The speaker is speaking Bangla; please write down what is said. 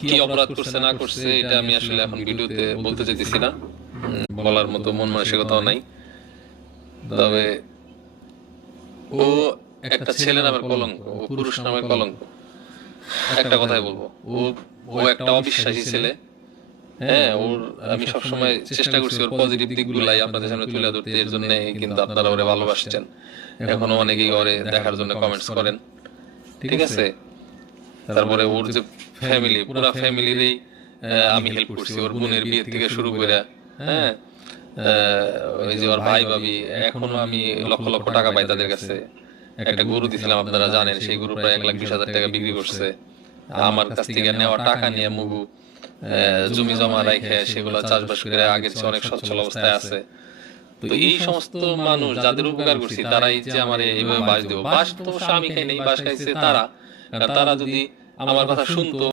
কি অপরাধ করছে না করছে এটা আমি আসলে এখন ভিডিওতে বলতে চাইতেছি না, বলার মতো মন মানসিকতাও নাই। তবে ও একটা ছেলে নামের কলঙ্ক, ও পুরুষ নামের কলঙ্ক। একটা কথাই বলবো, ও ও একটা অবিশ্বাসী ছেলে। হ্যাঁ, ওর আমি সবসময় চেষ্টা করছি ওর পজিটিভ দিকগুলাই আপনাদের সামনে তুলে ধরতে, এর জন্য কিন্তু আপনারা ওরে ভালোবাসছেন, এখনো অনেকেই ওরে দেখার জন্য কমেন্টস করেন, ঠিক আছে। তারপরে ওর যে ফ্যামিলি, পুরা ফ্যামিলিরই আমি হেল্প করছি, ওর বোনের বিয়ে থেকে শুরু করে, হ্যাঁ, ওই যে ওর ভাই ভাবি, এখনো আমি লক্ষ লক্ষ টাকা পাই তাদের কাছে। একটা গরু দিছিলাম আপনারা জানেন, সেই গরু প্রায় 1,20,000 টাকা বিক্রি করছে। আমার কাছ থেকে নেওয়া টাকা নিয়ে মুগু জমি জমা রাখে সেগুলো চাষবাস করে আগের চেয়ে অনেক সচ্ছল অবস্থায় আছে। তো এই সমস্ত মানুষ যাদের উপকার করছি, তারাই যে আমার এইভাবে বাস দেবো, বাস তো অবশ্য আমি খাই নাই, বাস খাইছে তারা। কারণ তারা যদি আমার কথা শুনতো